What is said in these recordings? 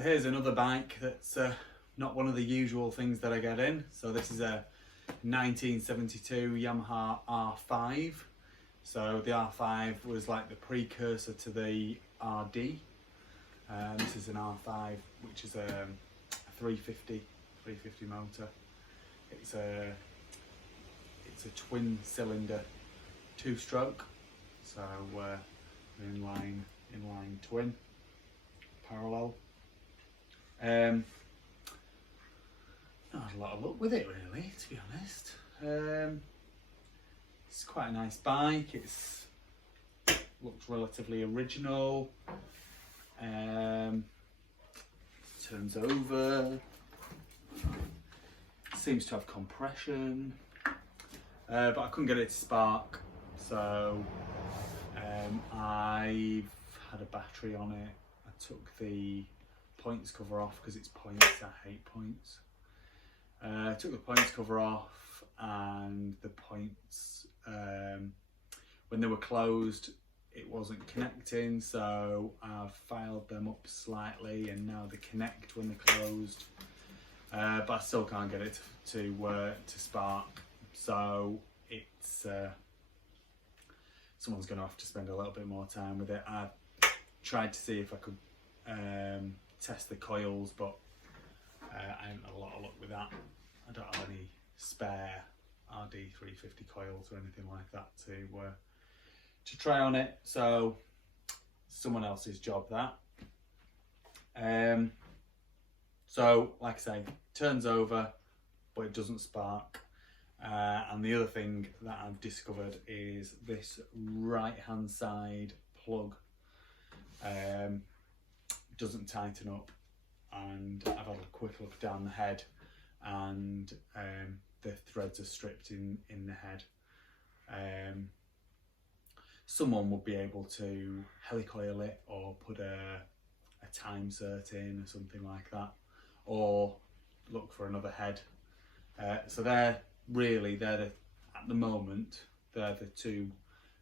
So here's another bike that's not one of the usual things that I get in. So this is a 1972 Yamaha R5. So the R5 was like the precursor to the RD. This is an R5, which is a 350 motor. It's a twin cylinder, 2-stroke. So inline twin, parallel. Not had a lot of luck with it really, to be honest. It's quite a nice bike. It's looks relatively original. Turns over. Seems to have compression, but I couldn't get it to spark. So I've had a battery on it. I took the points cover off because it's points. I hate points. I took the points cover off, and the points, when they were closed, it wasn't connecting, so I've filed them up slightly, and now they connect when they're closed. But I still can't get it to spark. So it's someone's going to have to spend a little bit more time with it. I tried to see if I could test the coils, but I haven't had a lot of luck with that. I don't have any spare RD350 coils or anything like that to try on it, so someone else's job that. So like I say, turns over but it doesn't spark. And the other thing that I've discovered is this right hand side plug doesn't tighten up, and I've had a quick look down the head, and the threads are stripped in the head. Someone would be able to helicoil it or put a time cert in or something like that, or look for another head. So at the moment, they're the two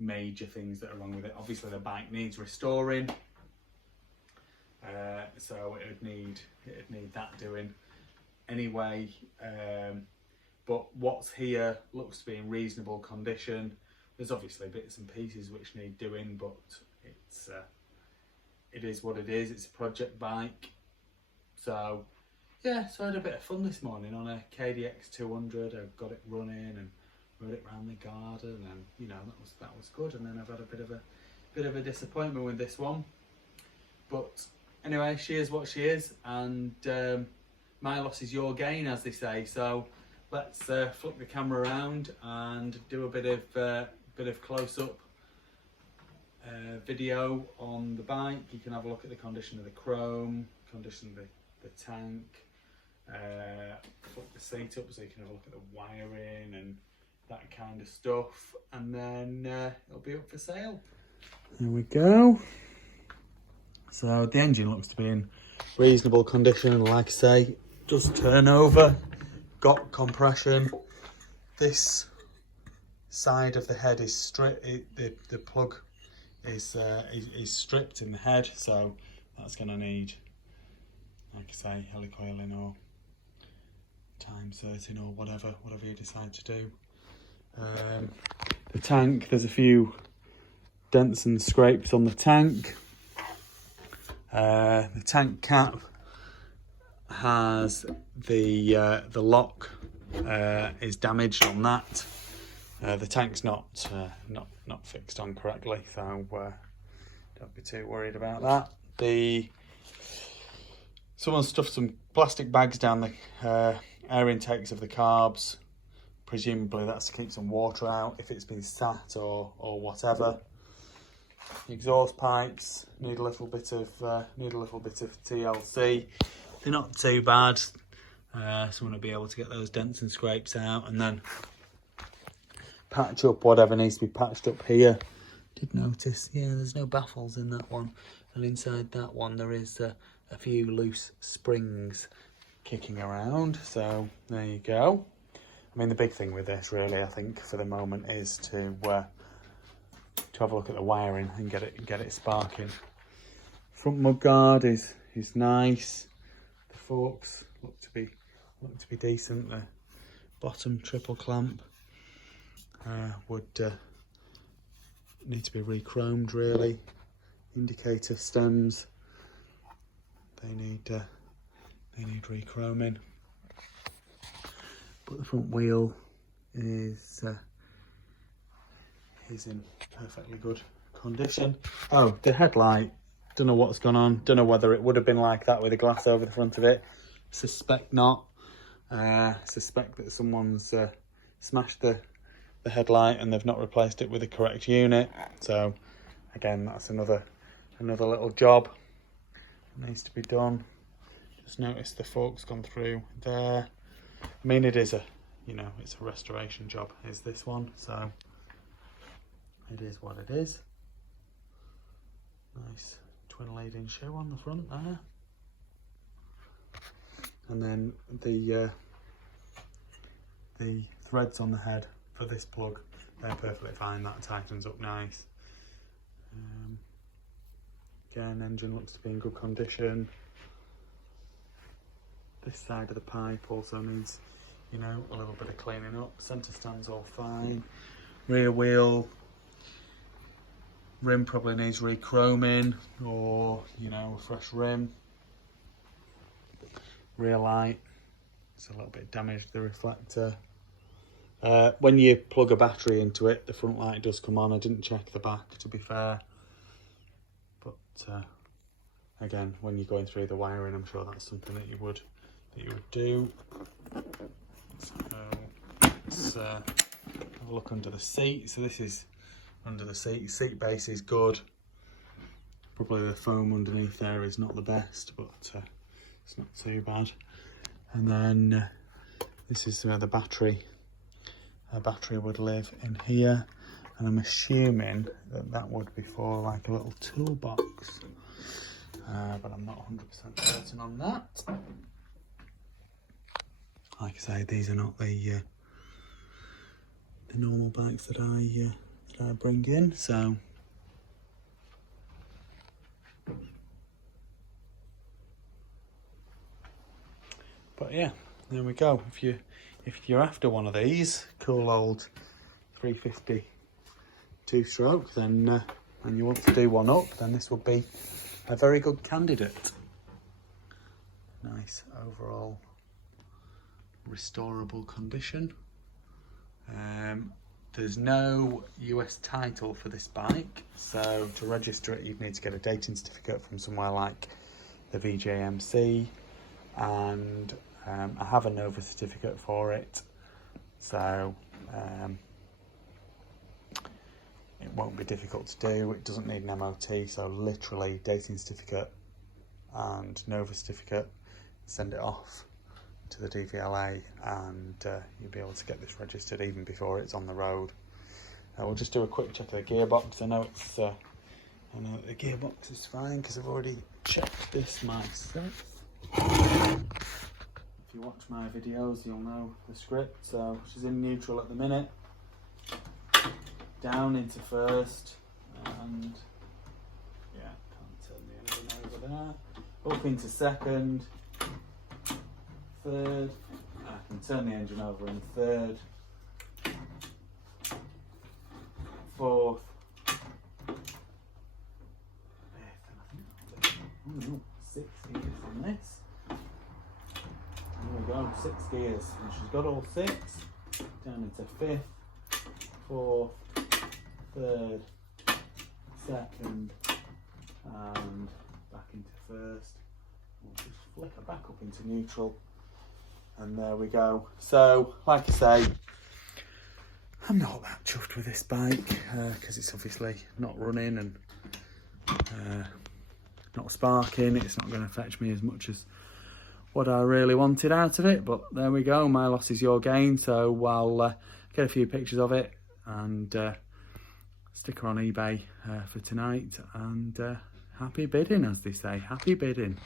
major things that are wrong with it. Obviously the bike needs restoring, so it'd need that doing anyway. But what's here looks to be in reasonable condition. There's obviously bits and pieces which need doing, but it is what it is. It's a project bike. So yeah, so I had a bit of fun this morning on a KDX 200. I got it running and rode it around the garden, and you know, that was good. And then I've had a bit of a disappointment with this one. But anyway, she is what she is, and my loss is your gain, as they say. So let's flip the camera around and do a bit of close-up video on the bike. You can have a look at the condition of the chrome, condition of the tank, flip the seat up so you can have a look at the wiring and that kind of stuff, and then it'll be up for sale. There we go. So the engine looks to be in reasonable condition. Like I say, does turn over, got compression. This side of the head is stripped. The plug is stripped in the head, so that's going to need, like I say, helicoiling or time certing or whatever you decide to do. The tank, there's a few dents and scrapes on the tank. The tank cap has the lock is damaged on that. The tank's not fixed on correctly, so don't be too worried about that. Someone stuffed some plastic bags down the air intakes of the carbs. Presumably that's to keep some water out if it's been sat or whatever. The exhaust pipes need a little bit of TLC. They're not too bad. Someone will be able to get those dents and scrapes out, and then patch up whatever needs to be patched up here. Did notice, yeah, there's no baffles in that one, and inside that one there is a few loose springs kicking around. So there you go. I mean, the big thing with this, really, I think, for the moment, is to have a look at the wiring and get it sparking. Front mudguard is is nice. The forks look to be decent. The bottom triple clamp would need to be re-chromed really. Indicator stems, they need re-chroming. But the front wheel is in perfectly good condition. Oh, the headlight, don't know what's gone on. Don't know whether it would have been like that with the glass over the front of it. Suspect not. Suspect that someone's smashed the headlight and they've not replaced it with the correct unit. So again, that's another little job that needs to be done. Just notice the fork's gone through there. I mean, it is it's a restoration job, is this one, so it is what it is. Nice twin leading shoe on the front there. And then the threads on the head for this plug, they're perfectly fine. That tightens up nice. Again, engine looks to be in good condition. This side of the pipe also needs, a little bit of cleaning up. Centre stand's all fine. Rear wheel rim probably needs re-chroming or, a fresh rim. Rear light, it's a little bit damaged, the reflector. When you plug a battery into it, the front light does come on. I didn't check the back, to be fair. But again, when you're going through the wiring, I'm sure that's something that you would do. So let's have a look under the seat. So this is under the seat. Seat base is good. Probably the foam underneath there is not the best, but it's not too bad. And then this is where the battery. A battery would live in here, and I'm assuming that would be for like a little toolbox, but I'm not 100% certain on that. Like I say, these are not the normal bikes that I bring in, so but yeah, there we go. If you're after one of these cool old 350 two-stroke, then and you want to do one up, then this would be a very good candidate. Nice overall restorable condition. There's no US title for this bike, so to register it you'd need to get a dating certificate from somewhere like the VJMC, and I have a Nova certificate for it, so it won't be difficult to do. It doesn't need an MOT, so literally dating certificate and Nova certificate, send it off to the DVLA, and you'll be able to get this registered even before it's on the road. We'll just do a quick check of the gearbox. I know the gearbox is fine because I've already checked this myself. If you watch my videos, you'll know the script. So she's in neutral at the minute, down into first, and yeah, can't turn the engine over there. Up into second, third. I can turn the engine over in third, fourth, fifth, and I think 6 gears on this. There we go, 6 gears, and she's got all 6. Down into fifth, fourth, third, second, and back into first. We'll just flick her back up into neutral, and there we go. So, like I say, I'm not that chuffed with this bike because it's obviously not running and not sparking. It's not going to fetch me as much as what I really wanted out of it, but there we go. My loss is your gain, so I'll get a few pictures of it and stick her on eBay for tonight, and happy bidding, as they say. Happy bidding.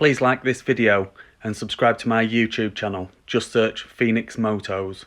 Please like this video and subscribe to my YouTube channel. Just search Phoenix Motos.